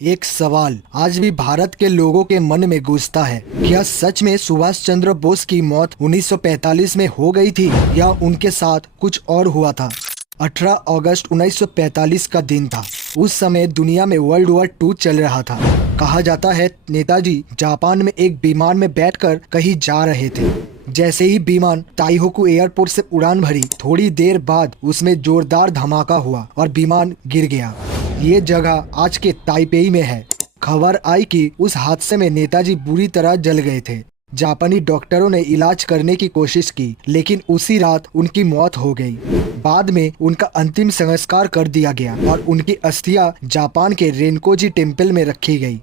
एक सवाल आज भी भारत के लोगों के मन में गूंजता है। क्या सच में सुभाष चंद्र बोस की मौत 1945 में हो गई थी या उनके साथ कुछ और हुआ था? 18 अगस्त 1945 का दिन था। उस समय दुनिया में वर्ल्ड वॉर 2 चल रहा था। कहा जाता है नेताजी जापान में एक विमान में बैठकर कहीं जा रहे थे। जैसे ही विमान ताइहोकू एयरपोर्ट से उड़ान भरी, थोड़ी देर बाद उसमें जोरदार धमाका हुआ और विमान गिर गया। ये जगह आज के ताइपेई में है। खबर आई कि उस हादसे में नेताजी बुरी तरह जल गए थे। जापानी डॉक्टरों ने इलाज करने की कोशिश की, लेकिन उसी रात उनकी मौत हो गई। बाद में उनका अंतिम संस्कार कर दिया गया और उनकी अस्थियां जापान के रेनकोजी टेम्पल में रखी गई।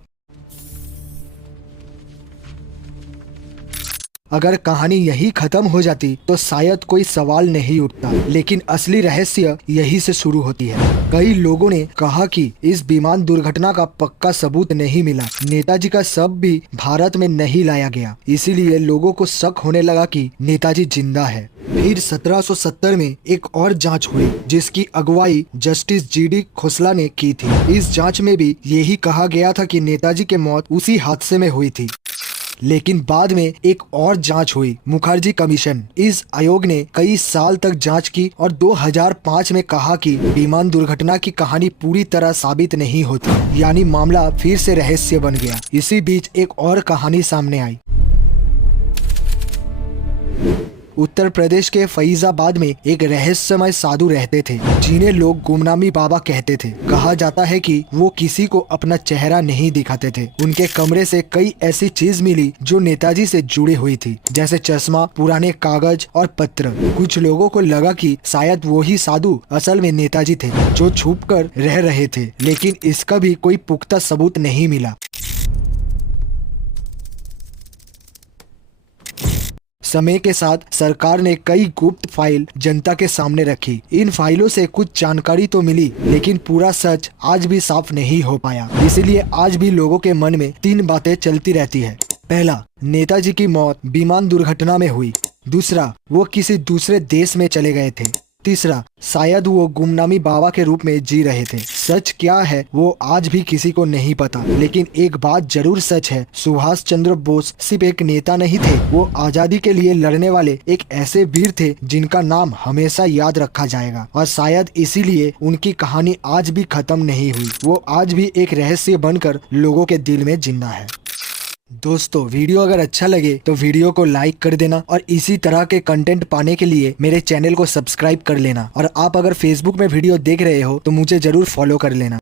अगर कहानी यही खत्म हो जाती तो शायद कोई सवाल नहीं उठता, लेकिन असली रहस्य यही से शुरू होती है। कई लोगों ने कहा कि इस विमान दुर्घटना का पक्का सबूत नहीं मिला। नेताजी का शव भी भारत में नहीं लाया गया, इसीलिए लोगों को शक होने लगा कि नेताजी जिंदा है। फिर 1770 में एक और जांच हुई, जिसकी अगुवाई जस्टिस जीडी खोसला ने की थी। इस जांच में भी यही कहा गया था कि नेताजी की मौत उसी हादसे में हुई थी। लेकिन बाद में एक और जांच हुई, मुखर्जी कमीशन। इस आयोग ने कई साल तक जांच की और 2005 में कहा कि विमान दुर्घटना की कहानी पूरी तरह साबित नहीं होती, यानी मामला फिर से रहस्य बन गया। इसी बीच एक और कहानी सामने आई। उत्तर प्रदेश के फैजाबाद में एक रहस्यमय साधु रहते थे, जिन्हें लोग गुमनामी बाबा कहते थे। कहा जाता है कि वो किसी को अपना चेहरा नहीं दिखाते थे। उनके कमरे से कई ऐसी चीज मिली जो नेताजी से जुड़ी हुई थी, जैसे चश्मा, पुराने कागज और पत्र। कुछ लोगों को लगा कि शायद वो ही साधु असल में नेताजी थे, जो छुपकर रह रहे थे, लेकिन इसका भी कोई पुख्ता सबूत नहीं मिला। समय के साथ सरकार ने कई गुप्त फाइल जनता के सामने रखी। इन फाइलों से कुछ जानकारी तो मिली, लेकिन पूरा सच आज भी साफ नहीं हो पाया। इसीलिए आज भी लोगों के मन में 3 बातें चलती रहती है। पहला, नेताजी की मौत विमान दुर्घटना में हुई। दूसरा, वो किसी दूसरे देश में चले गए थे। तीसरा, शायद वो गुमनामी बाबा के रूप में जी रहे थे। सच क्या है वो आज भी किसी को नहीं पता, लेकिन एक बात जरूर सच है, सुभाष चंद्र बोस सिर्फ एक नेता नहीं थे, वो आजादी के लिए लड़ने वाले एक ऐसे वीर थे जिनका नाम हमेशा याद रखा जाएगा। और शायद इसीलिए उनकी कहानी आज भी खत्म नहीं हुई। वो आज भी एक रहस्य बनकर लोगों के दिल में जिंदा है। दोस्तों, वीडियो अगर अच्छा लगे तो वीडियो को लाइक कर देना और इसी तरह के कंटेंट पाने के लिए मेरे चैनल को सब्सक्राइब कर लेना। और आप अगर फेसबुक में वीडियो देख रहे हो तो मुझे जरूर फॉलो कर लेना।